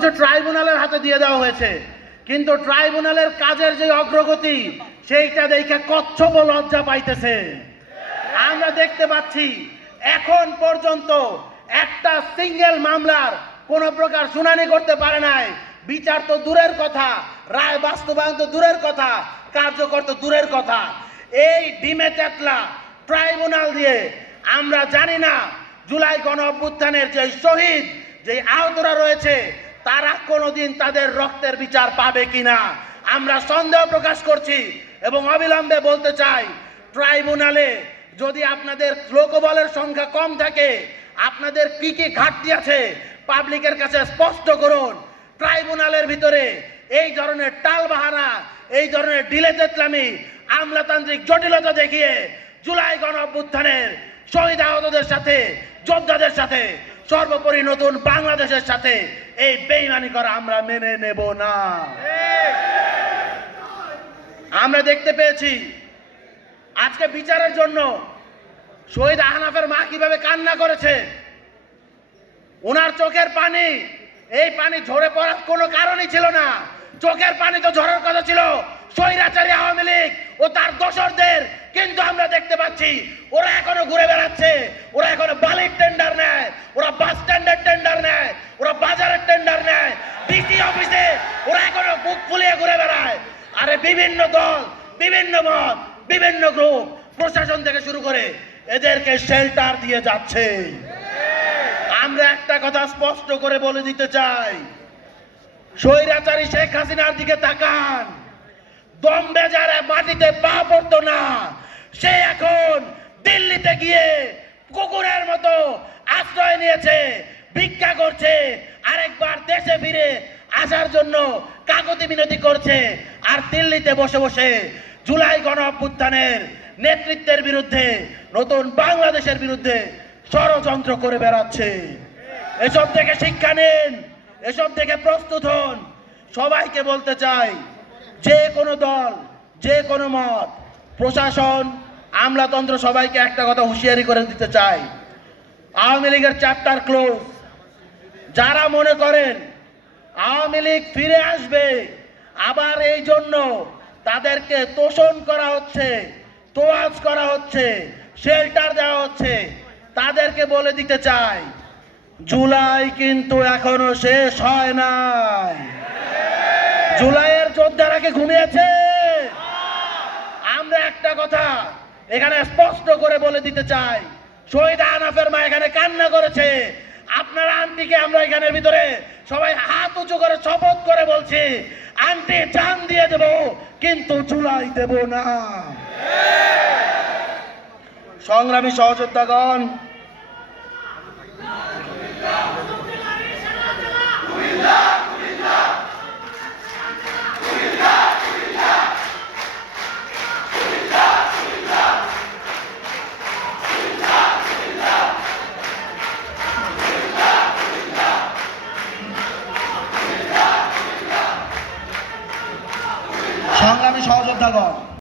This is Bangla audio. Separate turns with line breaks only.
ট্রাইব্যুনালের হাতে দিয়ে দেওয়া হয়েছে। কিন্তু ট্রাইব্যুনালের কাজের যে অগ্রগতি, সেইটা দেখে কচ্ছপ লজ্জা পাইতেছে। আমরা দেখতে পাচ্ছি, এখন পর্যন্ত একটা সিঙ্গেল মামলার কোন প্রকার শুনানি করতে পারে নাই। বিচার তো দূরের কথা, রায় বাস্তবায়ন তো দূরের কথা, কার্যকর তো দূরের কথা। এই ডিমে তেতলা ট্রাইব্যুনাল দিয়ে আমরা জানি না, জুলাই গণ অভ্যুত্থানের যে শহীদ, যে আহতরা রয়েছে তারা কোনোদিন তাদের রক্তের বিচার পাবে কিনা? আমরা সন্দেহ প্রকাশ করছি এবং অবিলম্বে বলতে চাই, ট্রাইব্যুনালে যদি আপনাদের লোকবলের সংখ্যা কম থাকে, আপনাদের কি কি ঘাটতি আছে, পাবলিকের কাছে স্পষ্ট করুন। ট্রাইব্যুনালের ভিতরে এই ধরনের টাল টালবাহানা, এই ধরনের ডিলে তেতলামি আমলাতান্ত্রিক জটিলতা দেখিয়ে জুলাই গণ অভ্যুত্থানের শহীদ আহতদের সাথে, যোদ্ধাদের সাথে সর্বোপরি নতুন বাংলাদেশের সাথে এই বেইমানি করা আমরা মেনে নেব না। আমরা দেখতে পেয়েছি, আজকে বিচারের জন্য শহীদ আহনাফের মা কীভাবে কান্না করেছে ওনার চোখের পানি, এই পানি ঝরে পড়ার কোনো কারণই ছিল না। চোখের পানি তো ঝরার কথা ছিল, স্বৈরাচারী আওয়ামী লীগ ও তার দোসরদের কিন্তু আমরা দেখতে পাচ্ছি, ওরা এখনও ঘুরে বেড়াচ্ছে, ওরা এখনও বালির টেন্ডার নেয়, ওরা বাস স্ট্যান্ডের টেন্ডার নেয়, ওরা বাজারের টেন্ডার নেয় ডিসি অফিসে ওরা এখনও বুক ফুলিয়ে ঘুরে বেড়ায়। আরে বিভিন্ন দল, বিভিন্ন মত, বিভিন্ন গ্রুপ প্রশাসন থেকে শুরু করে এদেরকে শেল্টার দিয়ে যাচ্ছে। আমরা একটা কথা স্পষ্ট করে বলে দিতে চাই, স্বৈরাচারী শেখ হাসিনার দিকে তাকান। দম বেজারে মাটিতে পা পড়তো না সে এখন দিল্লিতে গিয়ে কুকুরের মতো আশ্রয় নিয়েছে, ভিক্ষা করছে, আরেকবার দেশে ফিরে আসার জন্য কাকতি মিনতি করছে, আর দিল্লিতে বসে বসে জুলাই গণ অভ্যুত্থানের নেতৃত্বের বিরুদ্ধে, নতুন বাংলাদেশের বিরুদ্ধে ষড়যন্ত্র করে বেড়াচ্ছে। এসব থেকে শিক্ষা নিন, এসব থেকে প্রস্তুত হন। সবাইকে বলতে চাই, যে কোনো দল, যে কোনো মত, প্রশাসন আমলাতন্ত্র সবাইকে একটা কথা হুঁশিয়ারি করে দিতে চাই। আওয়ামী লীগের চ্যাপ্টার ক্লোজ। যারা মনে করেন আওয়ামী লীগ ফিরে আসবে, আবার এই জন্য তাদেরকে তোষণ করা হচ্ছে, তোয়াজ করা হচ্ছে, শেল্টার দেওয়া হচ্ছে, তাদেরকে বলে দিতে চাই, জুলাই কিন্তু এখনও শেষ হয় নাই। জুলাইয়ের যোদ্ধারা ঘুমিয়েছে? আমরা একটা কথা এখানে স্পষ্ট করে বলে দিতে চাই। শহীদ আনাফের মা এখানে কান্না করেছে। আপনার আন্টিকে আমরা এখানে ভিতরে সবাই হাত উঁচু করে শপথ করে বলছি, আন্টি, চান দিয়ে দেব, কিন্তু চুলাই দেব না। সংগ্রামী সহযোদ্ধাগণ 好的大哥